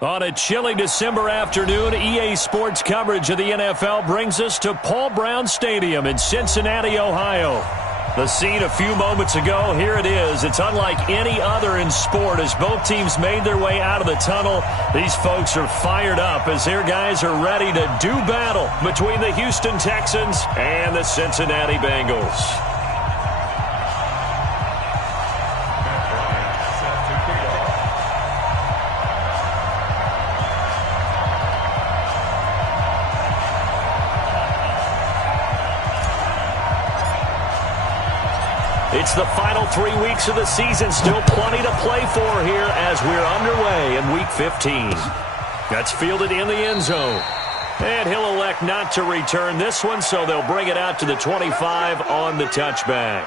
On a chilly December afternoon, EA Sports coverage of the NFL brings us to Paul Brown Stadium in Cincinnati, Ohio. The scene a few moments ago, here it is. It's unlike any other in sport as both teams made their way out of the tunnel. These folks are fired up as their guys are ready to do battle between the Houston Texans and the Cincinnati Bengals. It's the final 3 weeks of the season. Still plenty to play for here as we're underway in Week 15. That's fielded in the end zone. And he'll elect not to return this one, so they'll bring it out to the 25 on the touchback.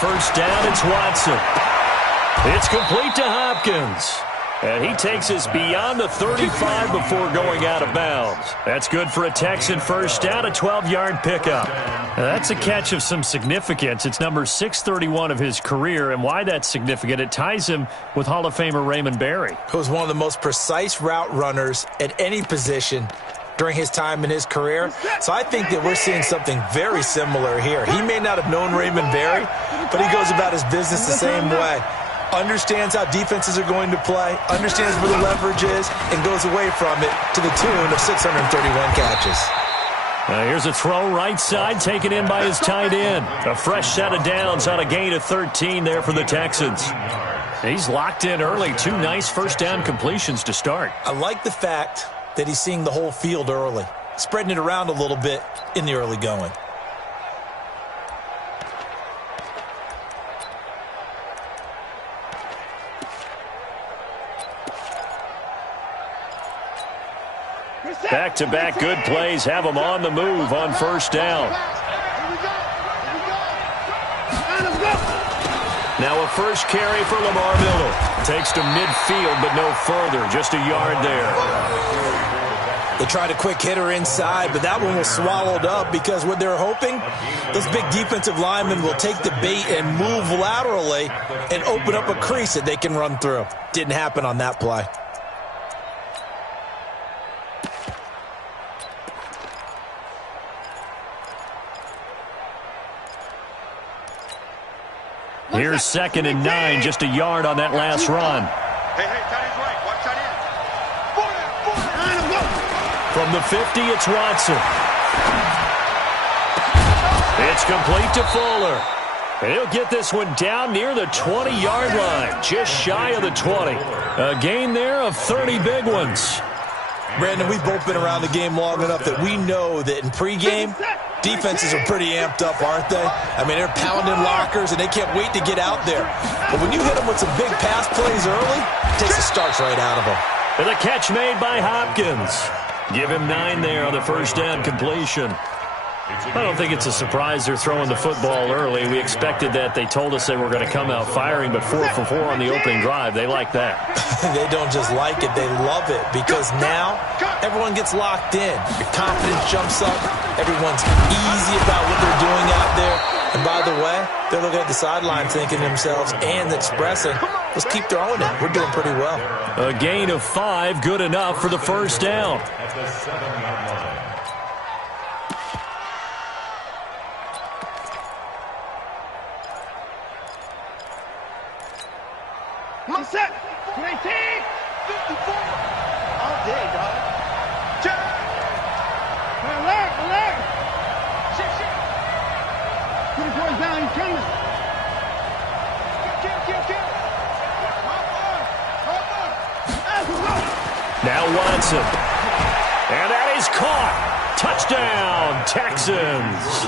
First down, it's Watson. It's complete to Hopkins. And he takes us beyond the 35 before going out of bounds. That's good for a Texan first down, a 12-yard pickup. Now, that's a catch of some significance. It's number 631 of his career, and why that's significant, it ties him with Hall of Famer Raymond Berry. Who was one of the most precise route runners at any position during his time in his career. So I think that we're seeing something very similar here. He may not have known Raymond Berry, but he goes about his business the same way. Understands how defenses are going to play, understands where the leverage is, and goes away from it to the tune of 631 catches. Here's a throw right side taken in by his tight end. A fresh set of downs on a gain of 13 there for the Texans. He's locked in early. 2 nice first down completions to start. I like the fact that he's seeing the whole field early, spreading it around a little bit in the early going. Back-to-back good plays have him on the move on first down. Now a first carry for Lamar Miller. Takes to midfield, but no further. Just a yard there. They tried a quick hitter inside, but that one was swallowed up because what they're hoping, those big defensive linemen will take the bait and move laterally and open up a crease that they can run through. Didn't happen on that play. Here's 2nd and 9, just a yard on that last run. Hey, tight end's right. Watch tight end. From the 50, it's Watson. It's complete to Fuller. And he'll get this one down near the 20-yard line, just shy of the 20. A gain there of 30 big ones. Brandon, we've both been around the game long enough that we know that in pregame, defenses are pretty amped up, aren't they? I mean, they're pounding lockers, and they can't wait to get out there. But when you hit them with some big pass plays early, it takes the starch right out of them. And the catch made by Hopkins. Give him 9 there on the first down completion. I don't think it's a surprise they're throwing the football early. We expected that. They told us they were going to come out firing, but 4 for 4 on the opening drive. They like that. They don't just like it, they love it, because now everyone gets locked in. Your confidence jumps up. Everyone's easy about what they're doing out there. And by the way, they're looking at the sideline thinking to themselves and expressing, let's keep throwing it. We're doing pretty well. A gain of 5, good enough for the first down. Set. 18. 54. All day, dog. Check. Alert. Shit. 24's down. He's coming. Kill. Now Watson. And that is caught. Touchdown, Texans.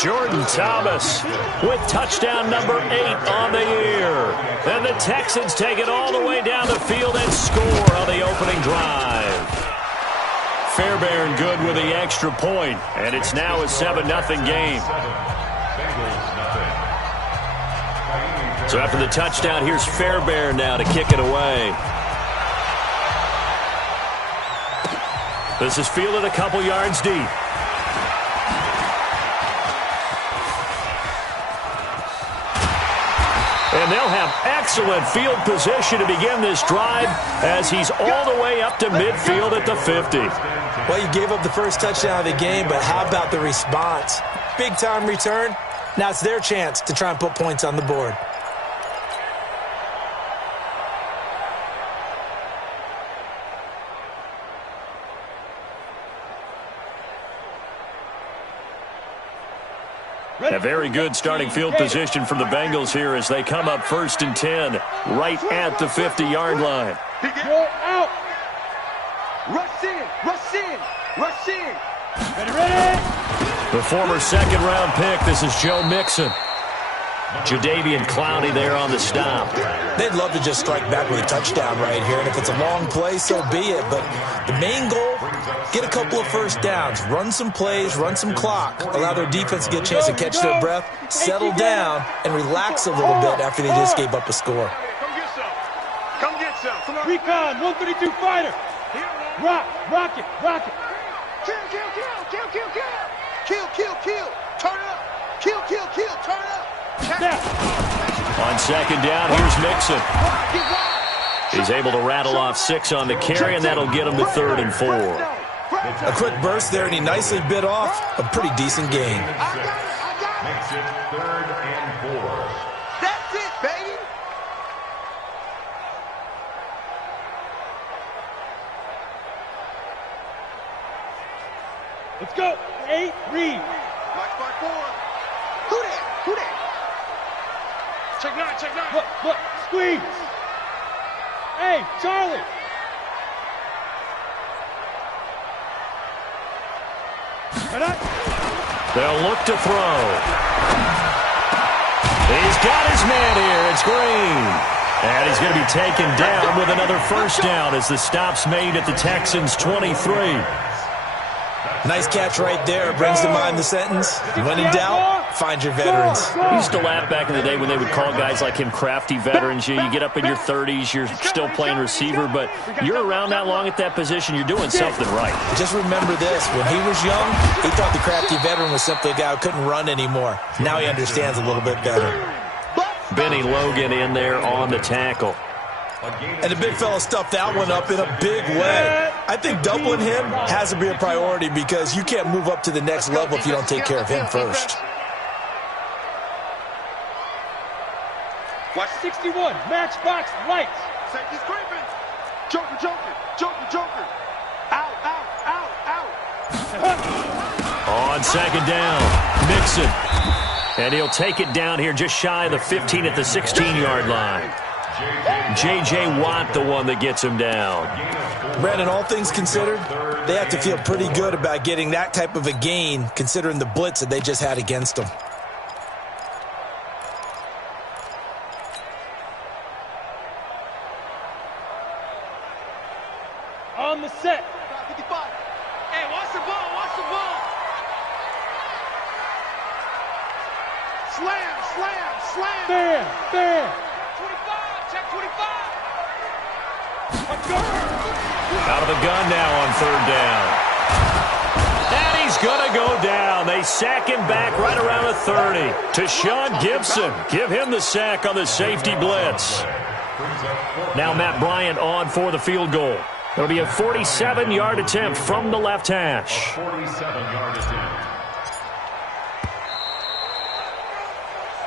Jordan Thomas with touchdown number 8 on the year. And the Texans take it all the way down the field and score on the opening drive. Fairbairn good with the extra point, and it's now a 7-0 game. So after the touchdown, here's Fairbairn now to kick it away. This is fielded a couple yards deep. And they'll have excellent field position to begin this drive as he's all the way up to midfield at the 50. Well, you gave up the first touchdown of the game, but how about the response? Big-time return. Now it's their chance to try and put points on the board. A very good starting field position from the Bengals here as they come up 1st and 10 right at the 50-yard line. Go out. Rush in. Rush in. Rush in. Ready. The former second-round pick, this is Joe Mixon. Jadeveon Clowney there on the stop. They'd love to just strike back with a touchdown right here, and if it's a long play, so be it. But the main goal, get a couple of first downs, run some plays, run some clock, allow their defense to get a chance to catch their breath, settle down, and relax a little bit after they just gave up a score. Come get some. Come get some. Come on. Recon, 132 fighter. Rock it. Kill. Turn it up. Kill. Turn it up. On second down, here's Mixon. He's able to rattle off 6 on the carry, and that'll get him to 3rd and 4. A quick burst there, and he nicely bit off a pretty decent gain. Makes it 3rd and 4. That's it, baby. Let's go. 8, read. Watch by 4. Who that? Check 9. Look. Squeeze. Hey, Charlie. They'll look to throw. He's got his man here. It's Green. And he's going to be taken down with another first down as the stop's made at the Texans' 23. Nice catch right there. Brings to mind the sentence, when in doubt, find your veterans. We used to laugh back in the day when they would call guys like him crafty veterans. You get up in your 30s, you're still playing receiver, but you're around that long at that position, you're doing something right. Just remember this. When he was young, he thought the crafty veteran was simply a guy who couldn't run anymore. Now he understands a little bit better. Benny Logan in there on the tackle. And the big fella stuffed that one up in a big way. I think doubling him has to be a priority because you can't move up to the next level if you don't take care of him first. Watch 61, matchbox lights. Safety scraping. Joker. Out. On second down, Mixon. And he'll take it down here just shy of the 15 at the 16-yard line. J.J. Watt, the one that gets him down. Brandon, all things considered, they have to feel pretty good about getting that type of a gain considering the blitz that they just had against them. On the set. 55. Hey, watch the ball. Slam. Fair. 25, check 25. Let's go. Out of the gun now on 3rd down. And he's going to go down. They sack him back right around the 30. To Sean Gibson. Give him the sack on the safety blitz. Now Matt Bryant on for the field goal. It'll be a 47-yard attempt from the left hash. 47-yard attempt.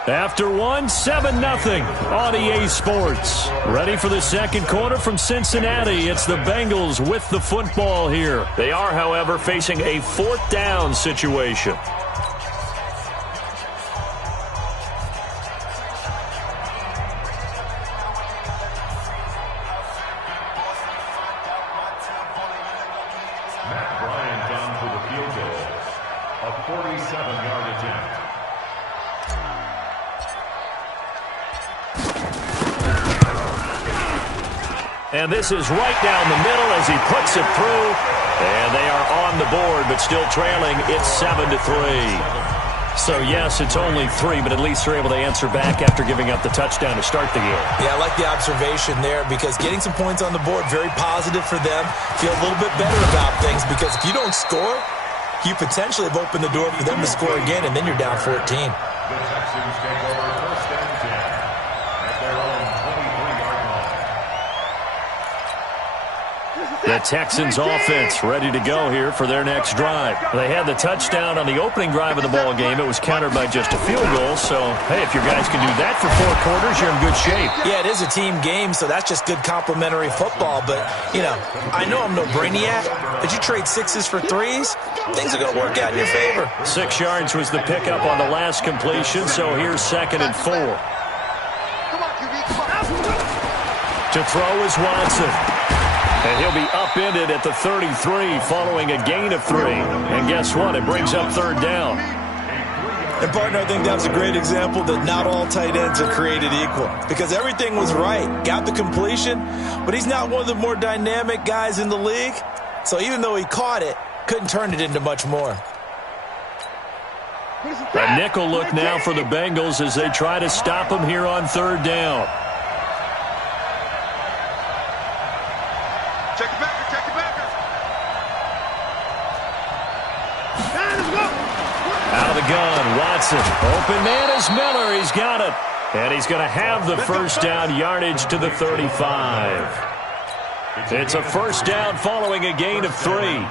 After 7-0 on EA Sports. Ready for the second quarter from Cincinnati. It's the Bengals with the football here. They are, however, facing a 4th down situation. Matt Bryant on for the field goal. A 47-yard attempt. And this is right down the middle as he puts it through. And they are on the board, but still trailing. It's 7-3. So, yes, it's only 3, but at least they're able to answer back after giving up the touchdown to start the game. Yeah, I like the observation there because getting some points on the board, very positive for them. Feel a little bit better about things because if you don't score, you potentially have opened the door for them to score again, and then you're down 14. The Texans take over first and 10 at their own 23-yard line. The Texans offense ready to go here for their next drive. They had the touchdown on the opening drive of the ball game. It was countered by just a field goal. So, hey, if your guys can do that for 4 quarters, you're in good shape. Yeah, it is a team game, so that's just good complimentary football. But, I know I'm no brainiac, but you trade 6s for 3s, things are going to work out in your favor. 6 yards was the pickup on the last completion, so here's 2nd and 4. To throw is Watson. And he'll be upended at the 33 following a gain of 3. And guess what? It brings up 3rd down. And, partner, I think that's a great example that not all tight ends are created equal. Because everything was right. Got the completion, but he's not one of the more dynamic guys in the league. So even though he caught it, couldn't turn it into much more. A nickel look now for the Bengals as they try to stop him here on 3rd down. Check it back, check it back. Out of the gun, Watson. Open man is Miller. He's got it. And he's going to have the first down yardage to the 35. It's a first down following a gain of 3. Houston.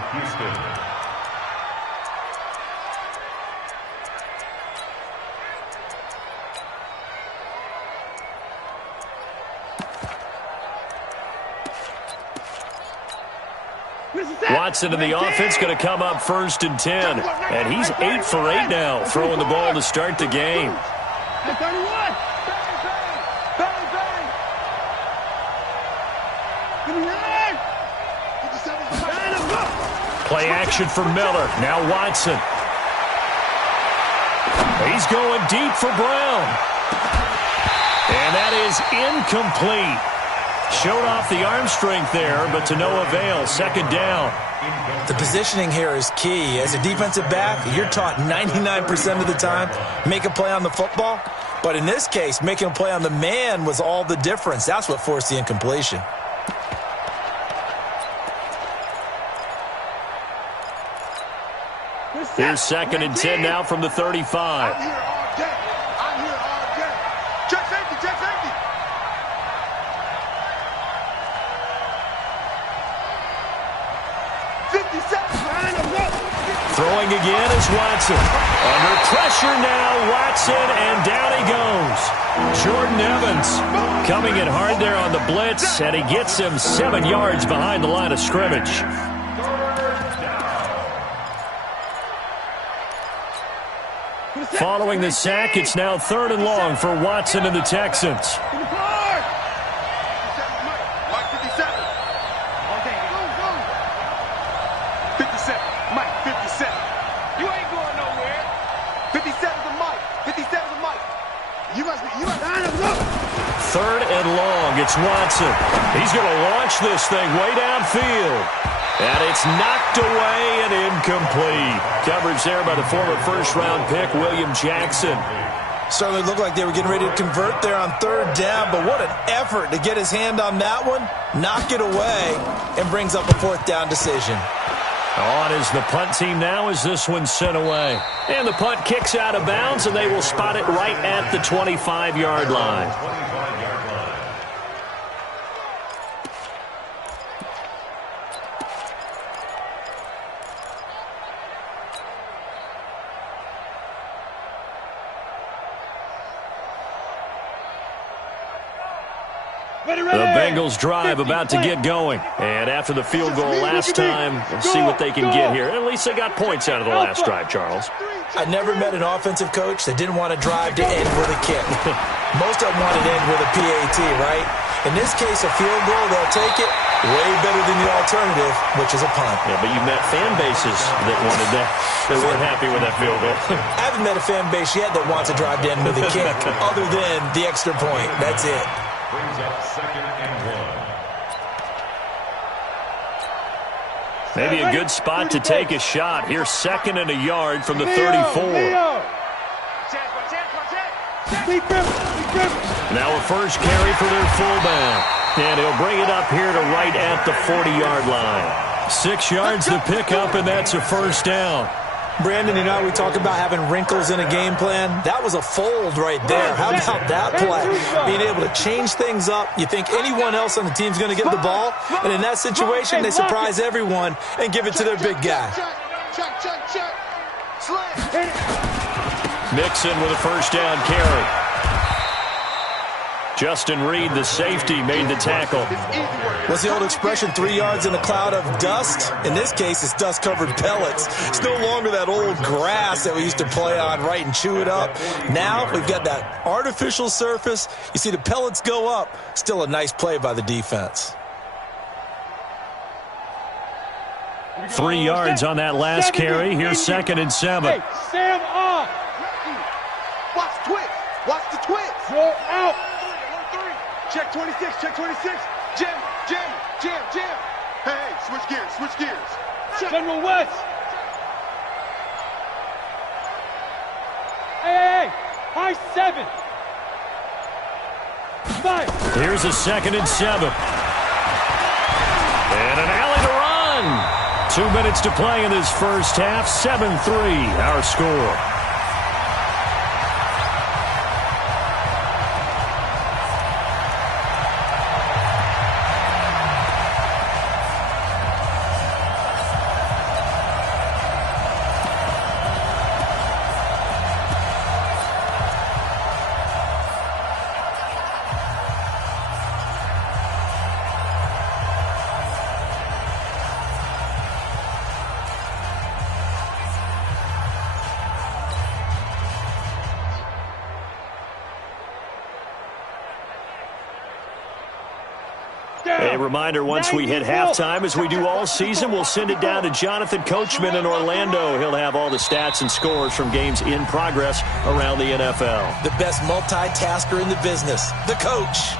Watson in the offense going to come up 1st and 10. And he's 8 for 8 now, throwing the ball to start the game. Play action for Miller. Now Watson. He's going deep for Brown. And that is incomplete. Showed off the arm strength there, but to no avail. 2nd down. The positioning here is key. As a defensive back, you're taught 99% of the time, make a play on the football. But in this case, making a play on the man was all the difference. That's what forced the incompletion. Here's 2nd and 10 now from the 35. I'm here all day. I'm here all day. Check safety, check safety. Throwing again is Watson. Under pressure now, Watson, and down he goes. Jordan Evans coming in hard there on the blitz, and he gets him 7 yards behind the line of scrimmage. Following the sack, it's now 3rd and long for Watson and the Texans. Third and long, it's Watson. He's going to launch this thing way downfield. And it's knocked away and incomplete. Coverage there by the former first-round pick, William Jackson. Certainly looked like they were getting ready to convert there on 3rd down, but what an effort to get his hand on that one, knock it away, and brings up a 4th down decision. On is the punt team now as this one's sent away. And the punt kicks out of bounds, and they will spot it right at the 25-yard line. The Bengals drive about to get going. And after the field goal last time, we'll see what they can get here. At least they got points out of the last drive, Charles. I never met an offensive coach that didn't want to drive to end with a kick. Most of them wanted to end with a PAT, right? In this case, a field goal, they'll take it way better than the alternative, which is a punt. Yeah, but you've met fan bases that wanted that. They weren't happy with that field goal. I haven't met a fan base yet that wants to drive to end with a kick, other than the extra point. That's it. Brings up 2nd and 1. Maybe a good spot to take a shot. Here's 2nd and a yard from the 34. Now a first carry for their fullback. And he'll bring it up here to right at the 40-yard line. 6 yards to pick up, and that's a first down. Brandon, you know, we talk about having wrinkles in a game plan. That was a fold right there. How about that play? Being able to change things up. You think anyone else on the team's going to get the ball, and in that situation, they surprise everyone and give it to their big guy. Mixon with a first down carry. Justin Reed, the safety, made the tackle. What's the old expression, 3 yards in a cloud of dust? In this case, it's dust-covered pellets. It's no longer that old grass that we used to play on, right, and chew it up. Now we've got that artificial surface. You see the pellets go up. Still a nice play by the defense. 3 yards on that last carry. Here's 2nd and 7. Hey, Sam off. Watch the twist. Watch the twist. Roll out. Check 26, check 26. Jam. Hey, switch gears. General West. Hey, high 7. 5. Here's a 2nd and 7. And an alley to run. 2 minutes to play in this first half. 7-3, our score. A reminder, once we hit halftime, as we do all season, we'll send it down to Jonathan Coachman in Orlando. He'll have all the stats and scores from games in progress around the NFL. The best multitasker in the business, the coach.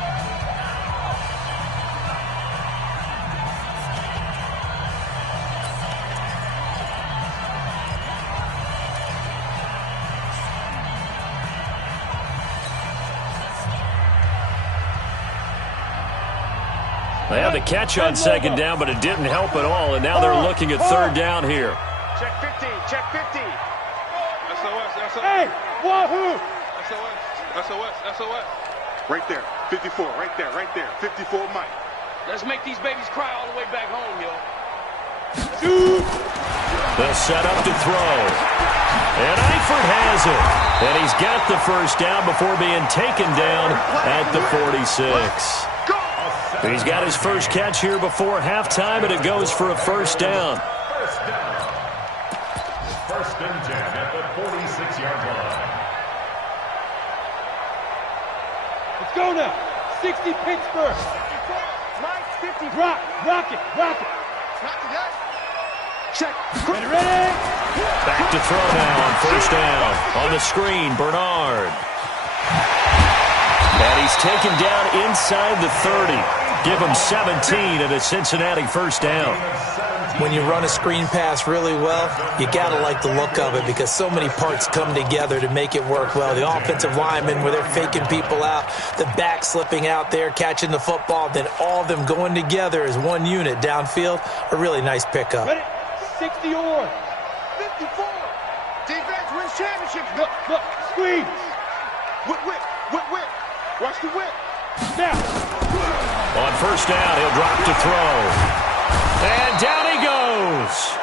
They had the catch on 2nd down, but it didn't help at all, and now they're looking at 3rd down here. Check 50, check 50. SOS. Hey, wahoo. SOS. Right there, 54, right there. 54 Mike. Let's make these babies cry all the way back home, yo. They'll set up to throw. And Eifert has it. And he's got the first down before being taken down at the 46. He's got his first catch here before halftime, and it goes for a first down. First and 10 at the 46-yard line. Let's go now. 60 Pittsburgh. Mike, 50. Rock it. Not today. Check. Ready? Back to throw now on first down. On the screen, Bernard. And he's taken down inside the 30. Give him 17 and a Cincinnati first down. When you run a screen pass really well, you got to like the look of it because so many parts come together to make it work well. The offensive linemen, where they're faking people out, the back slipping out there, catching the football, then all of them going together as one unit downfield. A really nice pickup. Ready? 60 or 54. Defense wins championships. Look, squeeze. Whip. Watch the whip. Now. On first down, he'll drop to throw. And down he goes.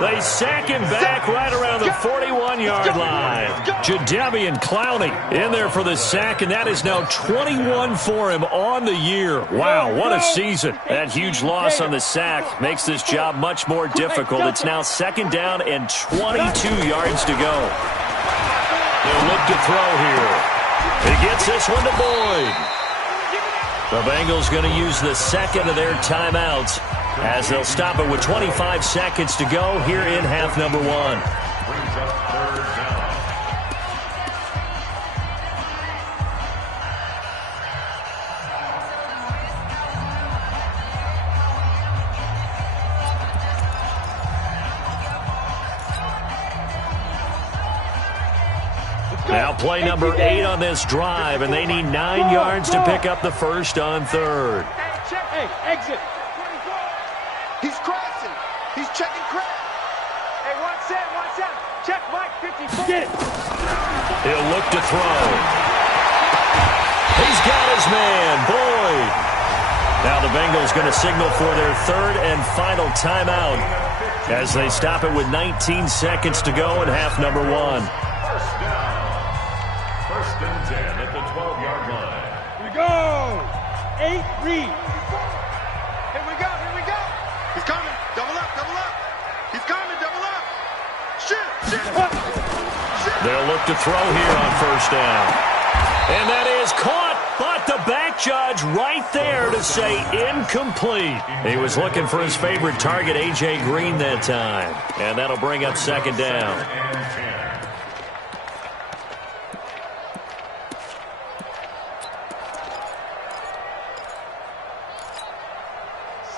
They sack him back right around the 41-yard line. Jadeveon Clowney in there for the sack, and that is now 21 for him on the year. Wow, what a season. That huge loss on the sack makes this job much more difficult. It's now 2nd down and 22 yards to go. They'll look to throw here. He gets this one to Boyd. The Bengals going to use the 2nd of their timeouts as they'll stop it with 25 seconds to go here in half number 1. Brings up 3rd down. play number 8 on this drive, and they need 9 yards to pick up the first on third. Hey, exit. He's crossing. He's checking crack. Hey, one set. Check Mike, 54. Get it. He'll look to throw. He's got his man, Boyd. Now the Bengals going to signal for their third and final timeout as they stop it with 19 seconds to go in half number 1. First down. First and 10 at the 12-yard line. Here we go. 8, read. Here we go. He's coming. Double up. He's coming. Double up. Shit. They'll look to throw here on first down. And that is caught, but the back judge right there to say incomplete. He was looking for his favorite target, A.J. Green, that time. And that'll bring up second down.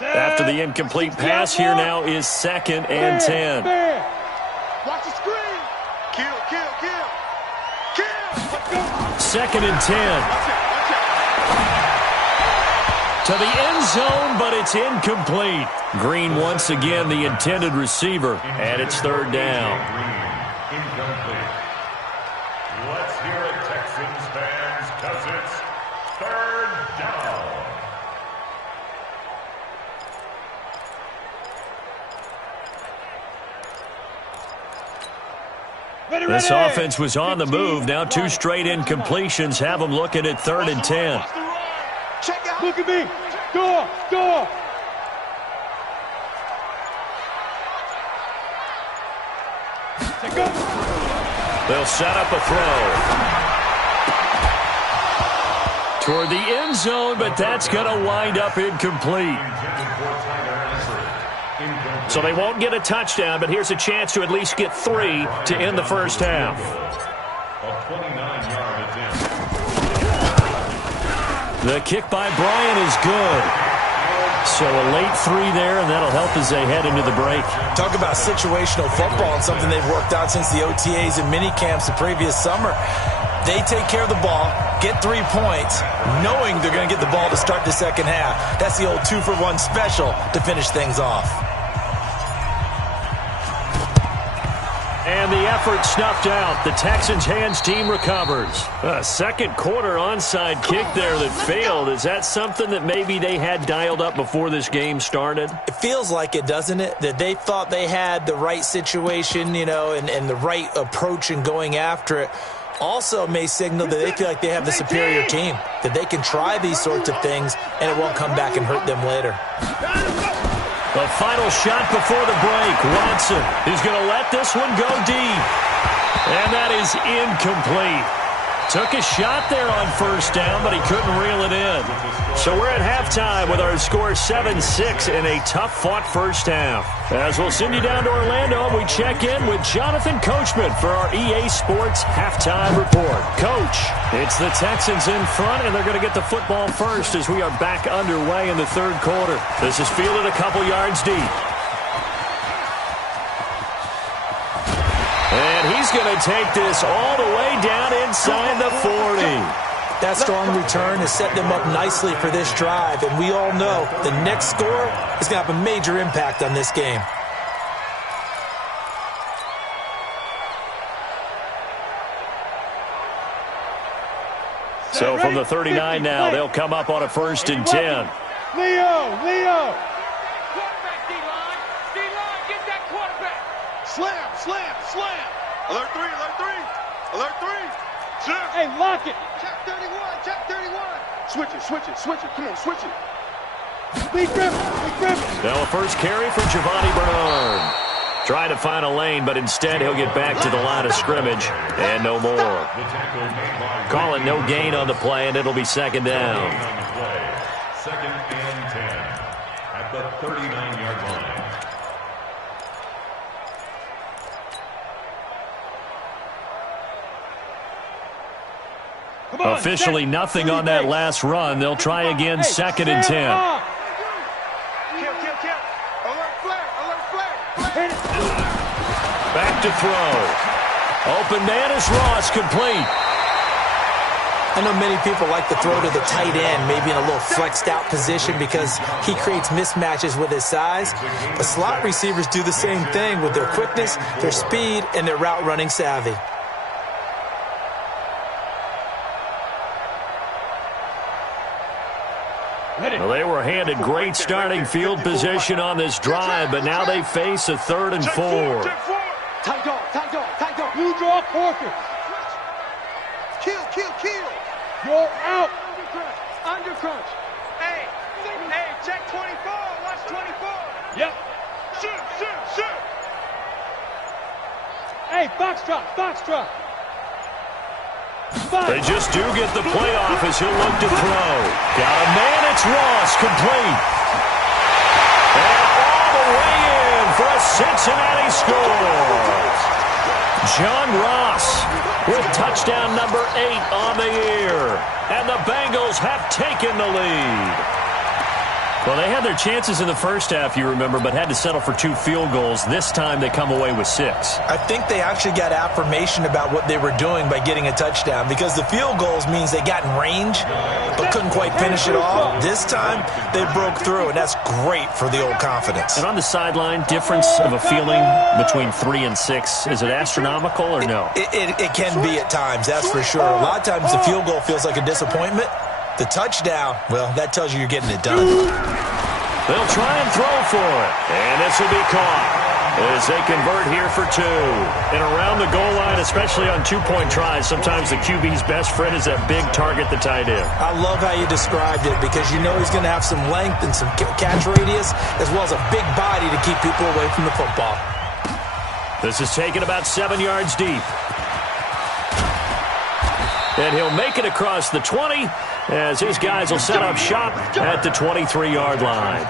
After the incomplete pass, here now is second and 10. Watch the screen. Kill. Second and 10. To the end zone, but it's incomplete. Green once again the intended receiver, and it's third down. Incomplete. Let's hear it, Texans fans, because it's third down. This offense was on the move. Now 2 straight incompletions have them looking at third and 10. Check out. Look at me. Door. Take up. They'll set up a throw toward the end zone, but that's going to wind up incomplete. So they won't get a touchdown, but here's a chance to at least get 3 to end the first half. A 29-yard attempt. The kick by Bryant is good. So a late 3 there, and that'll help as they head into the break. Talk about situational football and something they've worked out since the OTAs and mini camps the previous summer. They take care of the ball, get 3 points, knowing they're going to get the ball to start the second half. That's the old 2-for-1 special to finish things off. And the effort snuffed out. The Texans' hands team recovers. A second quarter onside kick there that failed. Is that something that maybe they had dialed up before this game started? It feels like it, doesn't it? That they thought they had the right situation, and the right approach in going after it. Also may signal that they feel like they have the superior team, that they can try these sorts of things and it won't come back and hurt them later. The final shot before the break. Watson is going to let this one go deep. And that is incomplete. Took a shot there on first down, but he couldn't reel it in. So we're at halftime with our score 7-6 in a tough-fought first half. As we'll send you down to Orlando, we check in with Jonathan Coachman for our EA Sports Halftime Report. Coach, it's the Texans in front, and they're going to get the football first as we are back underway in the third quarter. This is fielded a couple yards deep. And he's going to take this all the way down inside the 40. That strong return has set them up nicely for this drive, and we all know the next score is going to have a major impact on this game. So from the 39 now, they'll come up on a first and 10. Leo. Quarterback, D-line. D-line, get that quarterback. Slam. Alert 3. Slam. Hey, lock it. Check 31. Switch it. Come on, switch it. Lee Griffin. Now a first carry for Giovanni Bernard. Trying to find a lane, but instead he'll get back to the line of scrimmage. And no more. Calling no gain on the play, and it'll be second down. Second and 10 at the 39-yard line. Officially nothing on that last run. They'll try again second and 10. Kill. Alert flag. Back to throw. Open man is Ross, complete. I know many people like to throw to the tight end, maybe in a little flexed out position because he creates mismatches with his size. But slot receivers do the same thing with their quickness, their speed, and their route running savvy. Well, they were handed great starting field position on this drive, but now they face a 3rd and 4. Tight dog, tight dog, tight dog. You draw quarter. Kill, kill, kill. You're out. Under crunch. Hey, check 24. Watch 24. Yep. Shoot. Hey, foxtrot, foxtrot. They just do get the play off as he'll look to throw. Got a man, it's Ross, complete. And all the way in for a Cincinnati score. John Ross with touchdown number 8 on the year. And the Bengals have taken the lead. Well, they had their chances in the first half, you remember, but had to settle for 2 field goals. This time they come away with 6. I think they actually got affirmation about what they were doing by getting a touchdown because the field goals means they got in range but couldn't quite finish it off. This time they broke through, and that's great for the old confidence. And on the sideline, difference of a feeling between 3 and 6, is it astronomical or no? It can be at times, that's for sure. A lot of times the field goal feels like a disappointment. The touchdown, well, that tells you you're getting it done. They'll try and throw for it. And this will be caught as they convert here for 2. And around the goal line, especially on 2-point tries, sometimes the QB's best friend is that big target, the tight end. I love how you described it because you know he's going to have some length and some catch radius as well as a big body to keep people away from the football. This is taken about 7 yards deep. And he'll make it across the 20 as his guys will set up shop at the 23-yard line.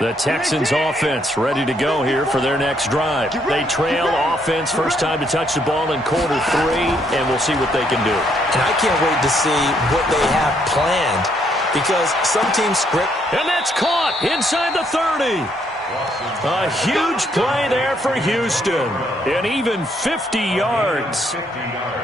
The Texans offense ready to go here for their next drive. They trail offense, first time to touch the ball in quarter 3, and we'll see what they can do. And I can't wait to see what they have planned because some teams script. And that's caught inside the 30. A huge play there for Houston. And even 50 yards.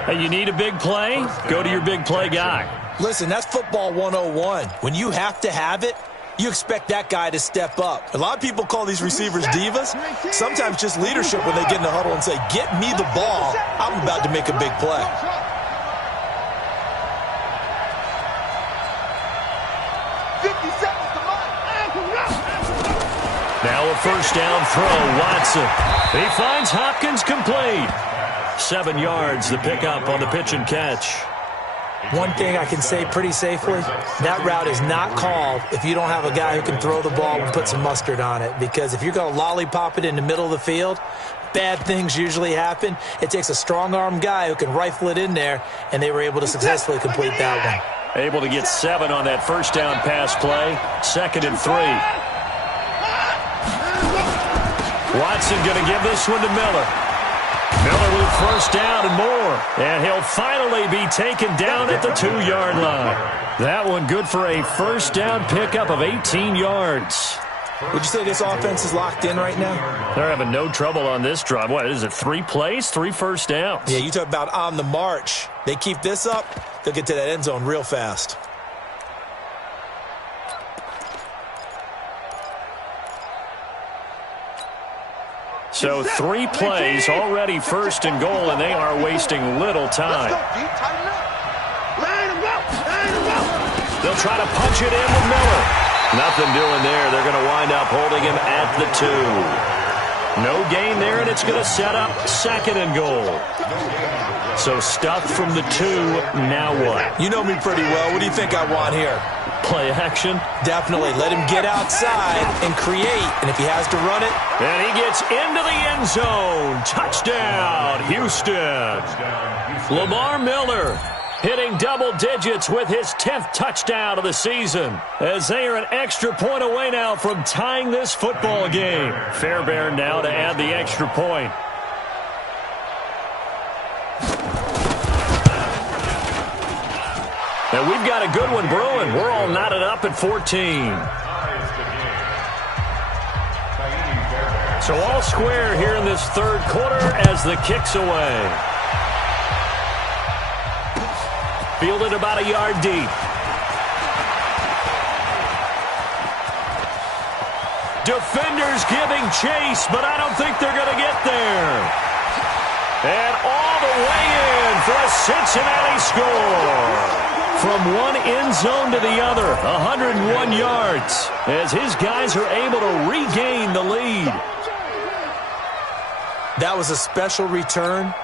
Hey, you need a big play? Go to your big play guy. Listen, that's football 101. When you have to have it, you expect that guy to step up. A lot of people call these receivers divas. Sometimes just leadership when they get in the huddle and say, get me the ball. I'm about to make a big play. Now a first down throw, Watson. He finds Hopkins complete. 7 yards, the pickup on the pitch and catch. One thing I can say pretty safely, that route is not called if you don't have a guy who can throw the ball and put some mustard on it. Because if you're going to lollipop it in the middle of the field, bad things usually happen. It takes a strong-arm guy who can rifle it in there, and they were able to successfully complete that one. Able to get 7 on that first down pass play. 2nd and 3. Watson going to give this one to Miller. Miller with first down and more. And he'll finally be taken down at the 2-yard line. That one good for a first down pickup of 18 yards. Would you say this offense is locked in right now? They're having no trouble on this drive. What is it, 3 plays, 3 first downs? Yeah, you talk about on the march. They keep this up, they'll get to that end zone real fast. So 3 plays, already first and goal, and they are wasting little time. They'll try to punch it in with Miller. Nothing doing there. They're going to wind up holding him at the 2. No gain there, and it's going to set up 2nd and goal. So stuffed from the 2, now what? You know me pretty well. What do you think I want here? Play action? Definitely. Let him get outside and create. And if he has to run it. And he gets into the end zone. Touchdown, Houston. Lamar Miller hitting double digits with his 10th touchdown of the season. As they are an extra point away now from tying this football game. Fairbairn now to add the extra point. And we've got a good one brewing. We're all knotted up at 14. So all square here in this third quarter as the kick's away. Fielded about a yard deep. Defenders giving chase, but I don't think they're going to get there. And all the way in for a Cincinnati score. From one end zone to the other, 101 yards, as his guys are able to regain the lead. That was a special return,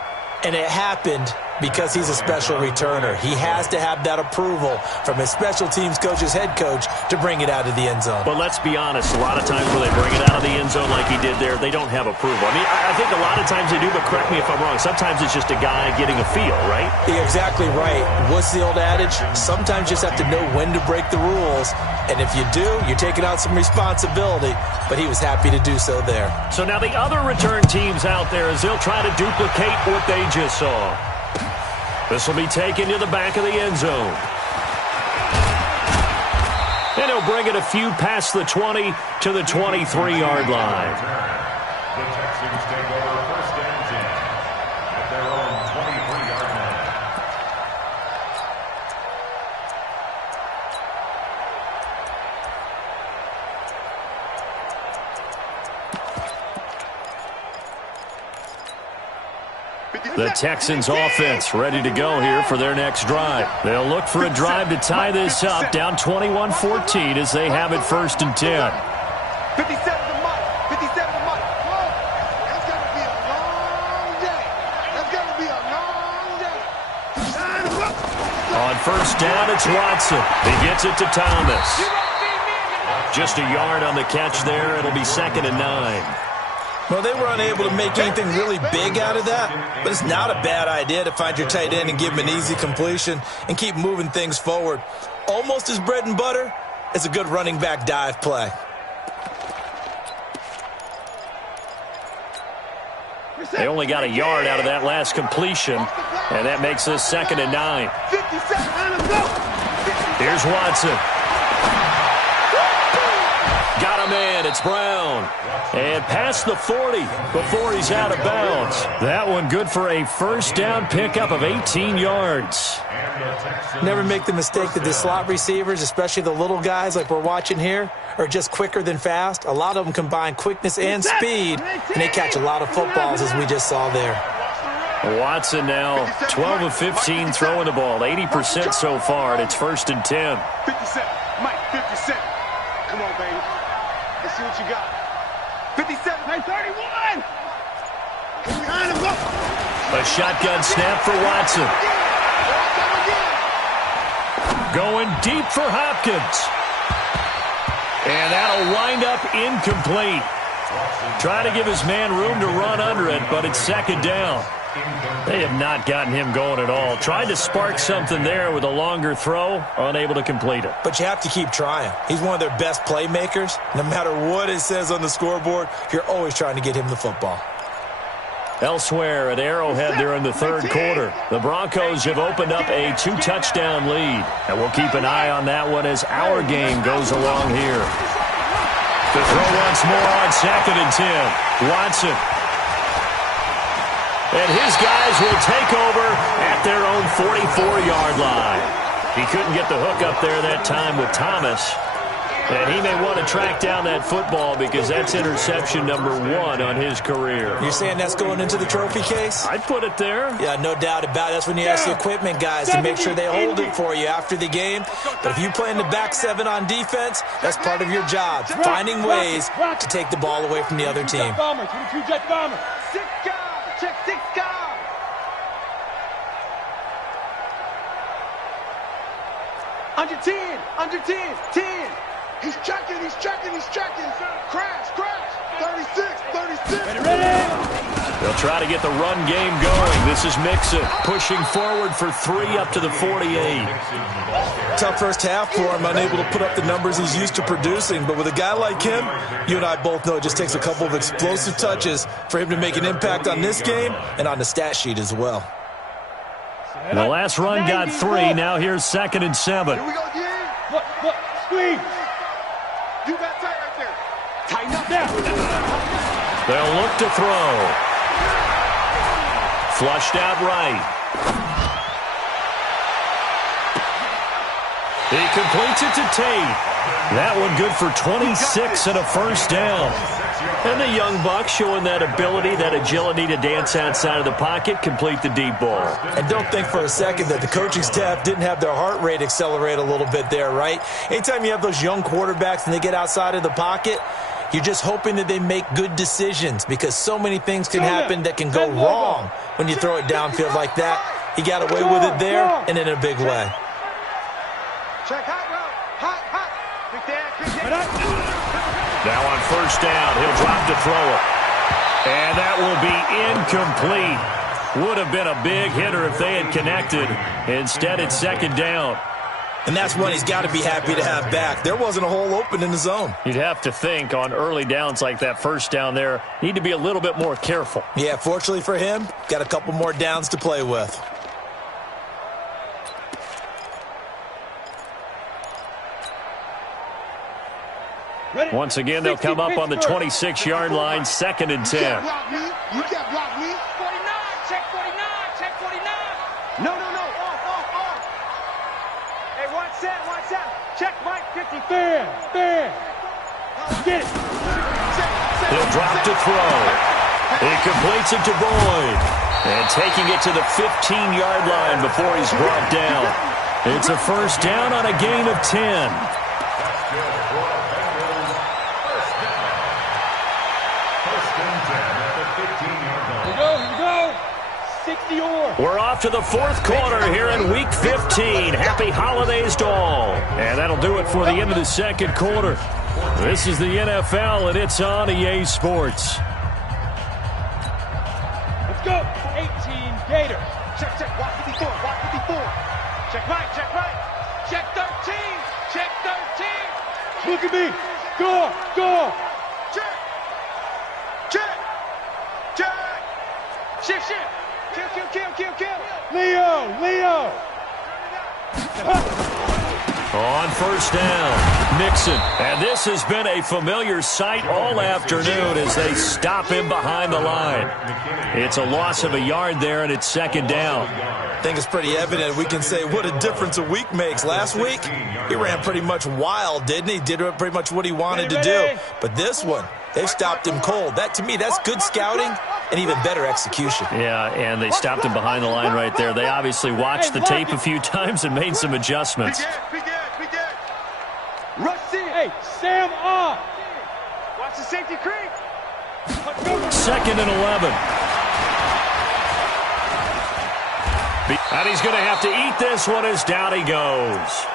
and it happened because he's a special returner. He has to have that approval from his special teams coach's head coach to bring it out of the end zone. But let's be honest, a lot of times when they bring it out of the end zone like he did there, they don't have approval. I mean, I think a lot of times they do, but correct me if I'm wrong. Sometimes it's just a guy getting a feel, right? You're exactly right. What's the old adage? Sometimes you just have to know when to break the rules. And if you do, you're taking out some responsibility. But he was happy to do so there. So now the other return teams out there as they'll try to duplicate what they just saw. This will be taken to the back of the end zone. And he'll bring it a few past the 20 to the 23-yard line. The Texans take over first and 10 at their own 23-yard line. The Texans offense ready to go here for their next drive. They'll look for a drive to tie this up, down 21-14 as they have it first and 10. 57 to Mike. 57 to Mike. Whoa. That's got to be a long day. That's got to be a long day. On first down, it's Watson. He gets it to Thomas. Just a yard on the catch there. It'll be 2nd and 9. Well, they were unable to make anything really big out of that, but it's not a bad idea to find your tight end and give him an easy completion and keep moving things forward. Almost his bread and butter. It's a good running back dive play. They only got a yard out of that last completion, and that makes this 2nd and 9. Here's Watson. Got him in. It's Brown. And past the 40 before he's out of bounds. That one good for a first down pickup of 18 yards. Never make the mistake that the slot receivers, especially the little guys like we're watching here, are just quicker than fast. A lot of them combine quickness and speed, and they catch a lot of footballs as we just saw there. Watson now 12 of 15 throwing the ball, 80% so far, and it's 1st and 10. 57. Mike, 57. Come on, baby. Let's see what you got. 57. Hey, 31. A shotgun snap for Watson. Going deep for Hopkins. And that'll wind up incomplete. Trying to give his man room to run under it, but it's 2nd down. They have not gotten him going at all. Tried to spark something there with a longer throw, unable to complete it. But you have to keep trying. He's one of their best playmakers. No matter what it says on the scoreboard, you're always trying to get him the football. Elsewhere at Arrowhead there in the third quarter, the Broncos have opened up a 2-touchdown lead. And we'll keep an eye on that one as our game goes along here. The throw once more on 2nd and 10. Watson. And his guys will take over at their own 44-yard line. He couldn't get the hook up there that time with Thomas. And he may want to track down that football because that's interception number 1 on his career. You're saying that's going into the trophy case? I'd put it there. Yeah, no doubt about it. That's when you ask the equipment guys to make sure they hold it for you after the game. But if you play in the back 7 on defense, that's part of your job, finding ways to take the ball away from the other team. Bomber, 22 jet bomber. 6 guys. Check 6 guys. Under 10. Under 10. 10. He's checking. He's checking. He's checking. Crash. Crash. 36. 36. Ready? They'll try to get the run game going. This is Mixon pushing forward for 3 up to the 48. Tough first half for him, unable to put up the numbers he's used to producing. But with a guy like him, you and I both know it just takes a couple of explosive touches for him to make an impact on this game and on the stat sheet as well. And the last run got 3. Now here's 2nd and 7. Here we go, again. Look, squeeze. You got tight right there. Tighten up. Down. They'll look to throw. Flushed out right. He completes it to Tate. That one good for 26 and a first down. And the young buck showing that ability, that agility to dance outside of the pocket, complete the deep ball. And don't think for a second that the coaching staff didn't have their heart rate accelerate a little bit there, right? Anytime you have those young quarterbacks and they get outside of the pocket, you're just hoping that they make good decisions because so many things can happen that can go wrong when you throw it downfield like that. He got away with it there and in a big way. Check hot route. Hot. Quick down. Now on first down, he'll drop to throw it. And that will be incomplete. Would have been a big hitter if they had connected. Instead, it's 2nd down. And that's one he's got to be happy to have back. There wasn't a hole open in the zone. You'd have to think on early downs like that first down there, need to be a little bit more careful. Yeah, fortunately for him, got a couple more downs to play with. Once again, they'll come up on the 26-yard line, 2nd and 10. You can't block me. 49, check 49, check 49. No. Off. Hey, watch that. Check Mike 50. Fair. Get it. He'll drop to throw. He completes it to Boyd. And taking it to the 15-yard line before he's brought down. It's a first down on a gain of 10. We're off to the 4th quarter here in Week 15. Happy holidays to all. And that'll do it for the end of the 2nd quarter. This is the NFL, and it's on EA Sports. Let's go. 18 Gators. Check. Watch 54. Check right. Check 13, check 13. Look at me. Go. Check. Shift. Kill. Leo. On first down, Mixon. And this has been a familiar sight all afternoon as they stop him behind the line. It's a loss of a yard there, and it's 2nd down. I think it's pretty evident. We can say what a difference a week makes. Last week, he ran pretty much wild, didn't he? Did pretty much what he wanted to do. But this one, they stopped him cold. That, to me, that's good scouting and even better execution. Yeah, and they stopped him behind the line right there. They obviously watched the tape a few times and made some adjustments. Big Ed. Rush in. Hey, Sam on. Watch the safety creep. 2nd and 11. And he's going to have to eat this one as down he goes.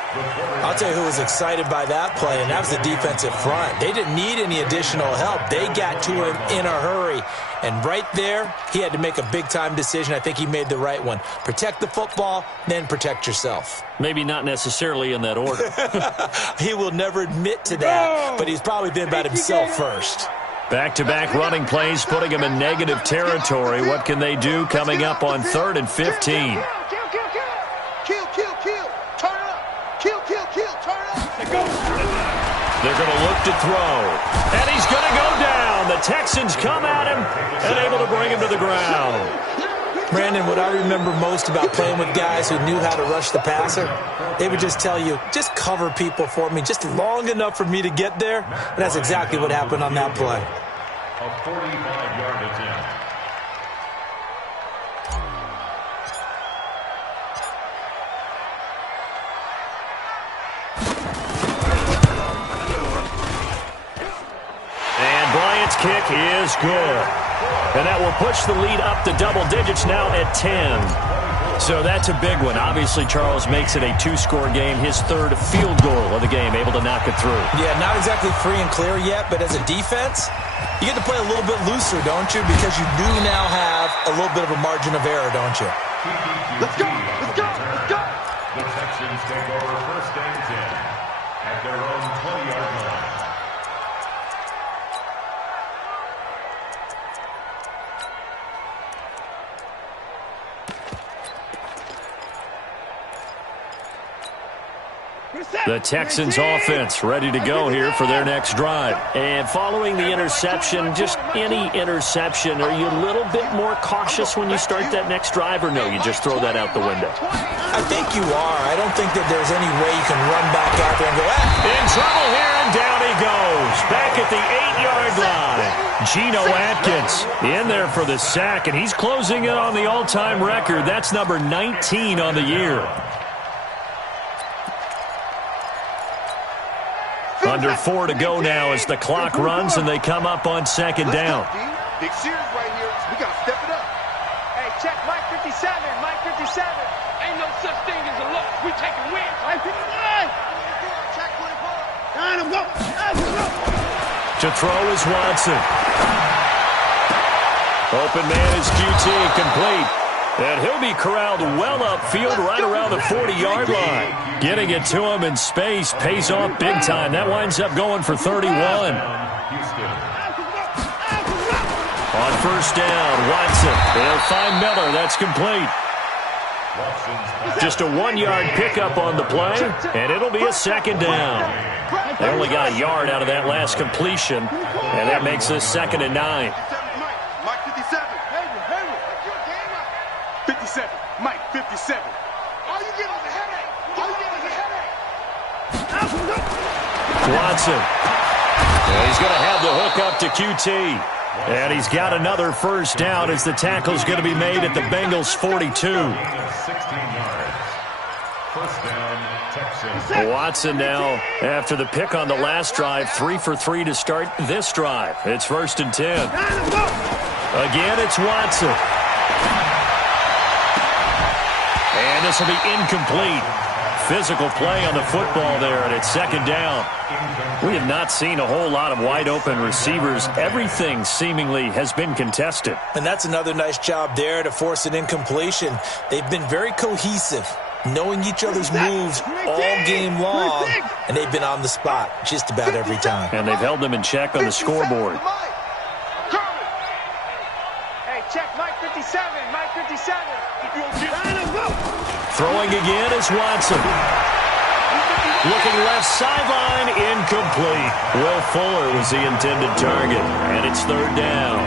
I'll tell you who was excited by that play, and that was the defensive front. They didn't need any additional help. They got to him in a hurry. And right there, he had to make a big-time decision. I think he made the right one. Protect the football, then protect yourself. Maybe not necessarily in that order. He will never admit to that, but he's probably been about himself first. Back-to-back running plays, putting him in negative territory. What can they do coming up on 3rd and 15? Kill. Turn it up. Kill. Turn it up. They're going to look to throw. And he's going to go down. The Texans come at him and able to bring him to the ground. Brandon, what I remember most about playing with guys who knew how to rush the passer, they would just tell you, just cover people for me just long enough for me to get there. And that's exactly what happened on that play. A 45-yard attempt. And Bryant's kick is good. And that will push the lead up to double digits now at 10. So that's a big one. Obviously, Charles makes it a 2-score game. His 3rd field goal of the game, able to knock it through. Yeah, not exactly free and clear yet, but as a defense, you get to play a little bit looser, don't you? Because you do now have a little bit of a margin of error, don't you? Let's go. The Texans take over 1st and 10 at their own 20-yard line. The Texans offense ready to go here for their next drive. And following the interception, just any interception, are you a little bit more cautious when you start that next drive, or no, you just throw that out the window? I think you are. I don't think that there's any way you can run back out there and go, In trouble here, and down he goes. Back at the 8-yard line. Geno Atkins in there for the sack, and he's closing in on the all-time record. That's number 19 on the year. Under 4 to go now as the clock runs and they come up on second down. Big series right here. We got to step it up. Hey, check Mike 57. Mike 57. Ain't no such thing as a loss. We taking wins. Mike 59. Check 24. Line him, go. To throw is Watson. Open man is QT, complete. And he'll be corralled well upfield right around the 40-yard line. Getting it to him in space pays off big time. That winds up going for 31. On first down, Watson. They'll find Miller. That's complete. Just a 1-yard pickup on the play, and it'll be a second down. They only got a yard out of that last completion, and that makes this 2nd and 9. Mike 57. 57. Mike 57. All you get is a headache. All you get is a headache. Watson. And he's going to have the hook up to QT. And he's got another first down as the tackle's going to be made at the Bengals' 42. 16 yards. First down, Texans. Watson now, after the pick on the last drive, 3 for 3 to start this drive. It's 1st and 10. Again, it's Watson. And this will be incomplete. Physical play on the football there, and it's 2nd down. We have not seen a whole lot of wide-open receivers. Everything seemingly has been contested. And that's another nice job there to force an incompletion. They've been very cohesive, knowing each other's moves all game long, and they've been on the spot just about every time. And they've held them in check on the scoreboard. Hey, check Mike 57. Mike 57. Throwing again is Watson. Looking left sideline, incomplete. Will Fuller was the intended target, and it's 3rd down.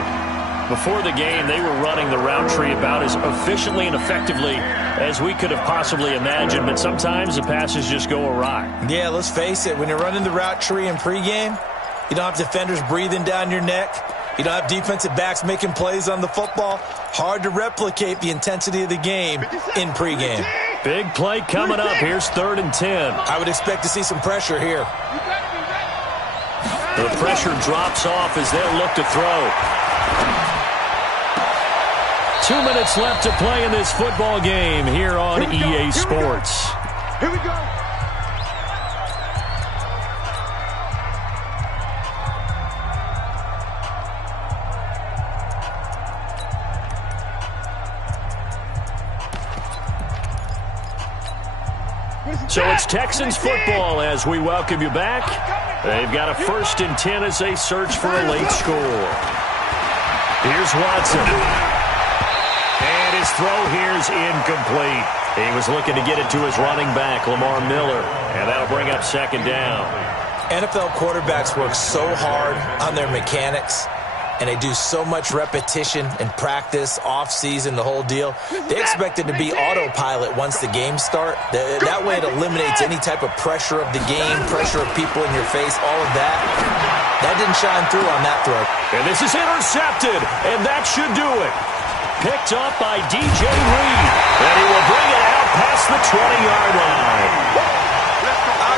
Before the game, they were running the route tree about as efficiently and effectively as we could have possibly imagined, but sometimes the passes just go awry. Yeah, let's face it. When you're running the route tree in pregame, you don't have defenders breathing down your neck. You don't have defensive backs making plays on the football. Hard to replicate the intensity of the game in pregame. Big play coming up. Here's 3rd and 10. I would expect to see some pressure here. The pressure drops off as they'll look to throw. 2 minutes left to play in this football game here on EA Sports. Here we go. So it's Texans football as we welcome you back. They've got a 1st and 10 as they search for a late score. Here's Watson. And his throw here's incomplete. He was looking to get it to his running back, Lamar Miller. And that'll bring up 2nd down. NFL quarterbacks work so hard on their mechanics, and they do so much repetition and practice, off-season, the whole deal. They expect it to be autopilot once the games start. That way it eliminates any type of pressure of the game, pressure of people in your face, all of that. That didn't shine through on that throw. And this is intercepted, and that should do it. Picked up by DJ Reed, and he will bring it out past the 20-yard line.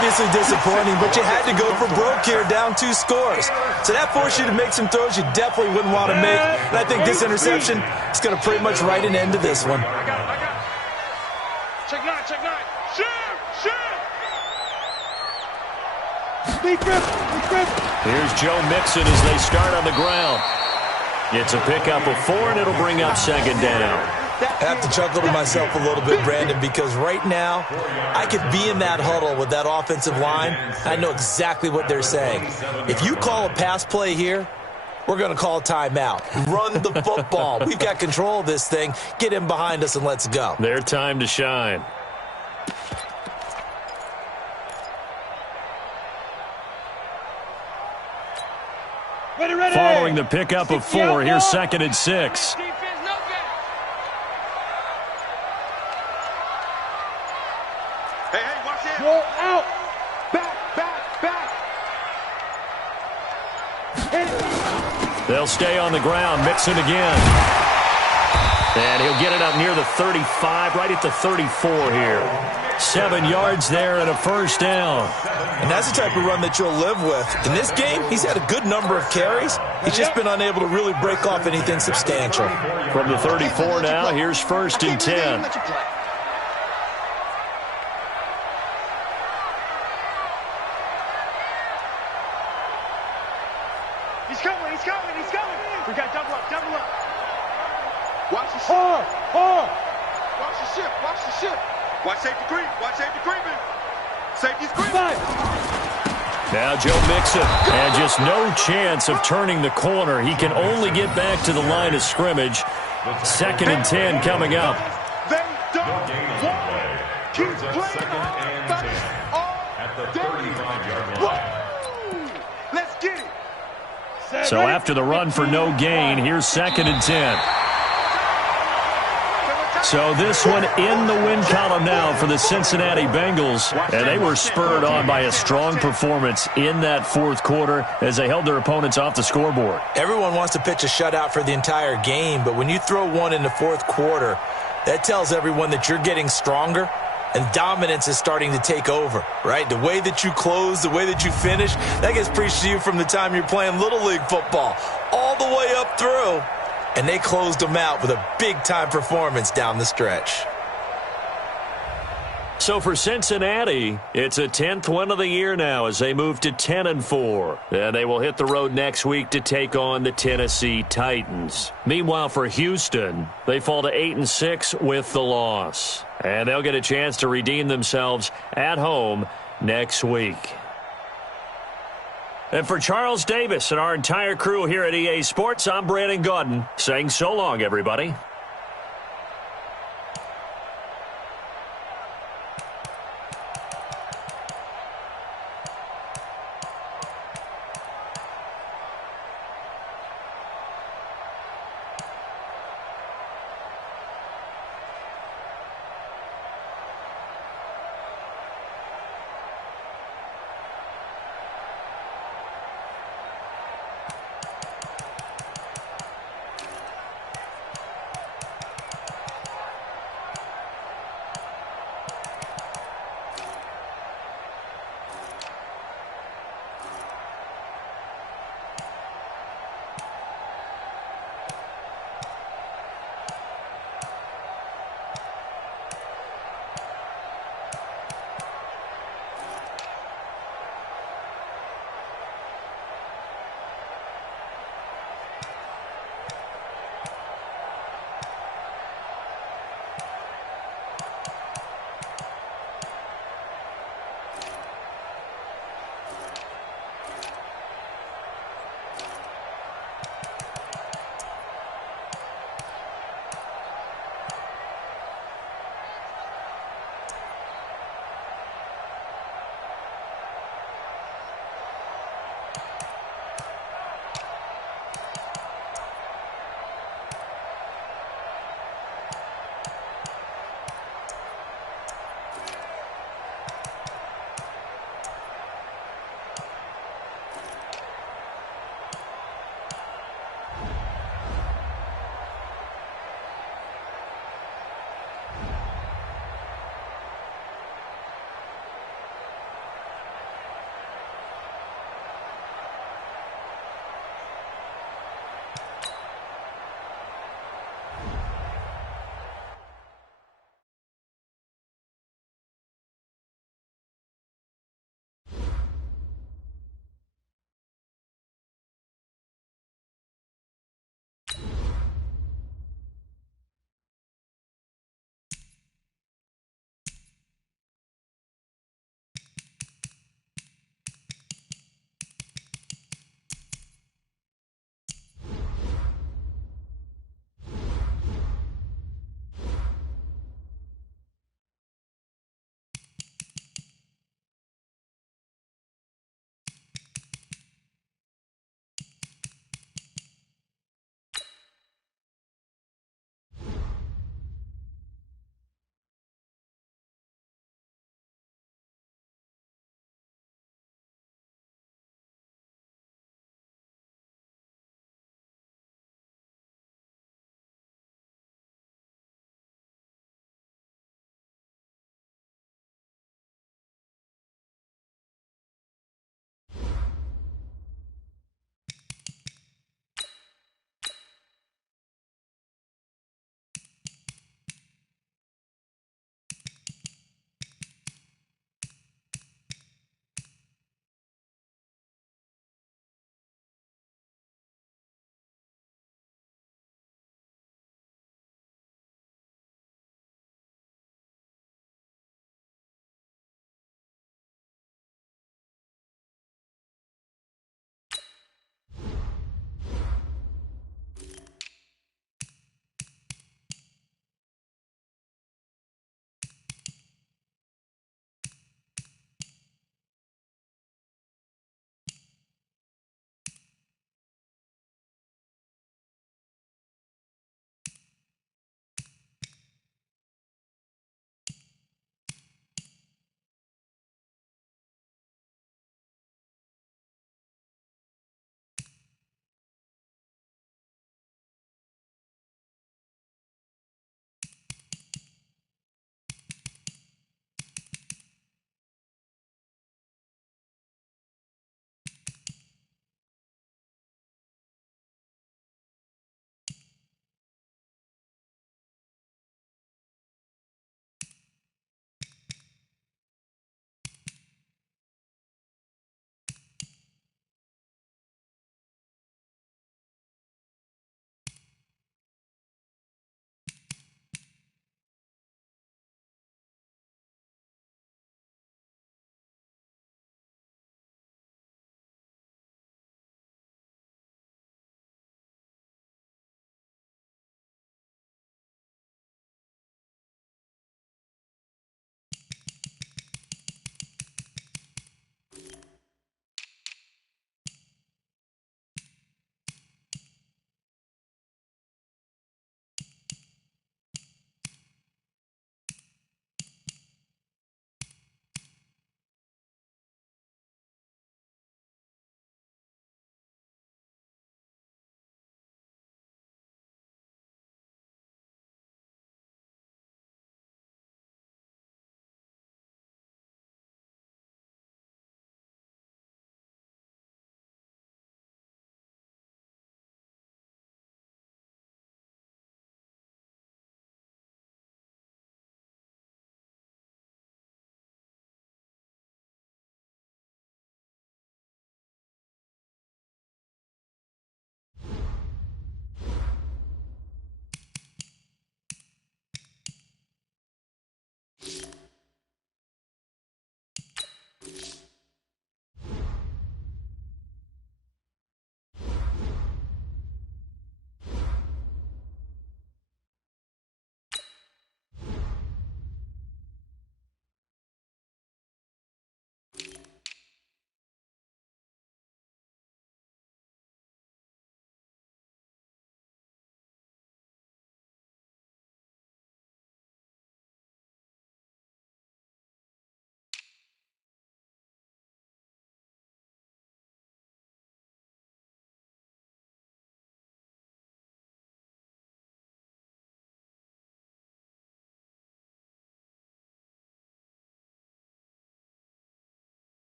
Obviously disappointing, but you had to go for broke here, down 2 scores. So that forced you to make some throws you definitely wouldn't want to make. And I think this interception is going to pretty much write an end to this one. I got it. Check 9, check 9. Shoot! Here's Joe Mixon as they start on the ground. It's a pickup of 4, and it'll bring up 2nd down. I have to chuckle to myself a little bit, Brandon, because right now I could be in that huddle with that offensive line. I know exactly what they're saying. If you call a pass play here, we're going to call a timeout. Run the football. We've got control of this thing. Get in behind us and let's go. Their time to shine. the pickup of 4. Here's 2nd and 6. Hey, watch it. Go out. Back. They'll stay on the ground. Mixon again. And he'll get it up near the 35, right at the 34 here. 7 yards there and a first down. And that's the type of run that you'll live with. In this game, he's had a good number of carries. He's just been unable to really break off anything substantial. From the 34 now, here's 1st and 10. He's coming. We got double up. Watch the ship. Hard. Watch the ship. Watch safety creep. Safety's creep. Now Joe Mixon, and just no chance of turning the corner. He can only get back to the line of scrimmage. 2nd and 10 coming up. They don't want keep playing at the 35-yard line. Let's get it. So after the run for no gain, here's 2nd and 10. So this one in the win column now for the Cincinnati Bengals. And they were spurred on by a strong performance in that 4th quarter as they held their opponents off the scoreboard. Everyone wants to pitch a shutout for the entire game, but when you throw one in the 4th quarter, that tells everyone that you're getting stronger and dominance is starting to take over, right? The way that you close, the way that you finish, that gets preached to you from the time you're playing Little League football all the way up through. And they closed them out with a big-time performance down the stretch. So for Cincinnati, it's a 10th win of the year now as they move to 10-4. And they will hit the road next week to take on the Tennessee Titans. Meanwhile, for Houston, they fall to 8-6 with the loss. And they'll get a chance to redeem themselves at home next week. And for Charles Davis and our entire crew here at EA Sports, I'm Brandon Gaudin saying so long, everybody.